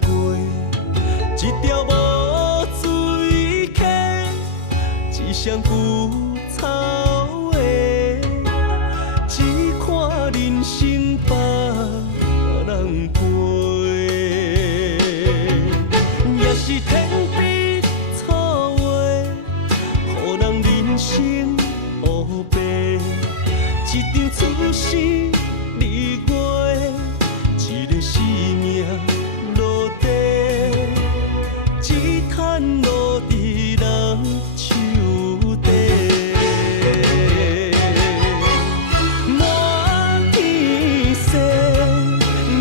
过，一条无水溪，一双旧草鞋，只看人生别人陪，也是天边草画，予人人生黑白，一场出生日月，一个生命落地，只叹落伫人手底。满天星，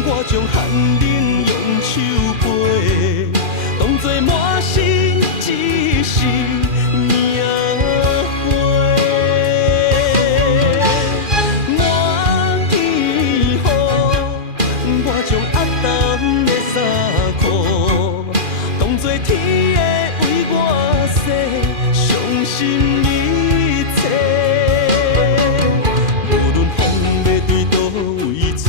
我将寒冷用手背，当作满身一世命花。满天雨，我将压淡的衫裤，当作天会为我洗，伤心一切。无论风要对倒位吹，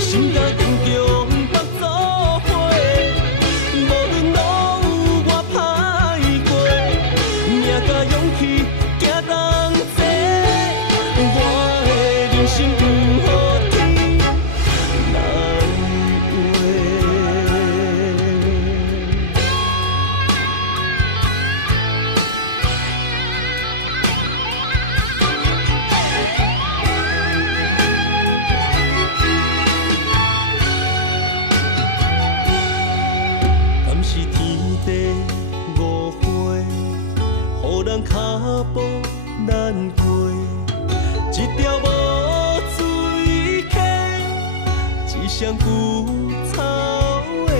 心甲坚强绑做伙。无论路有我歹过，命甲勇气行同齐。我的人生不予天来敢是天地误会，予人脚步难过，一条无水溪，一双旧草鞋，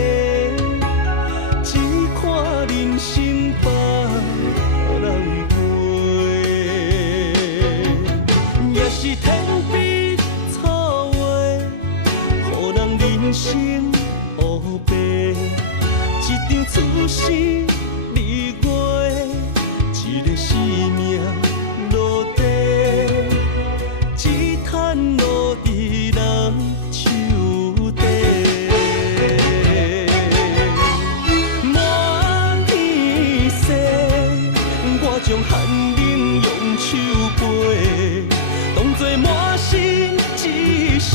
只看人生别人陪，也是天边草画，予人人生黑白，一场出生日月，一个生命落地，只叹落伫人手底。满天星，我将寒冷用手背，当作满身一世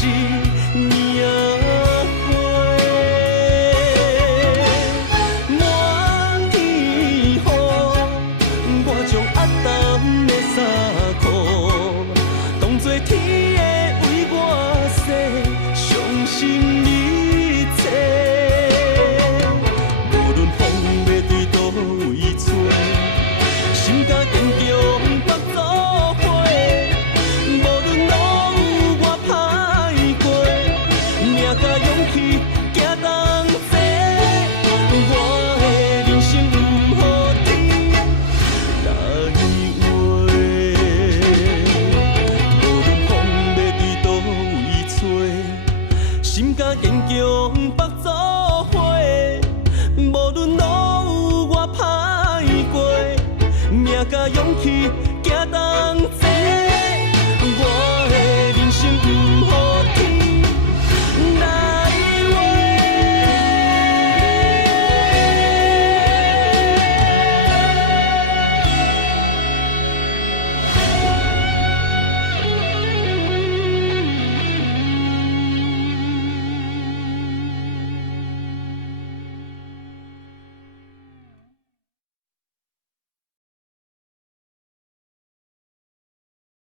命花。满天雨，我将压淡的衫裤，当作天会为我洗，伤心一切。无论风要对倒位吹，心甲坚强绑做伙。无论路有我歹过，命甲勇气行同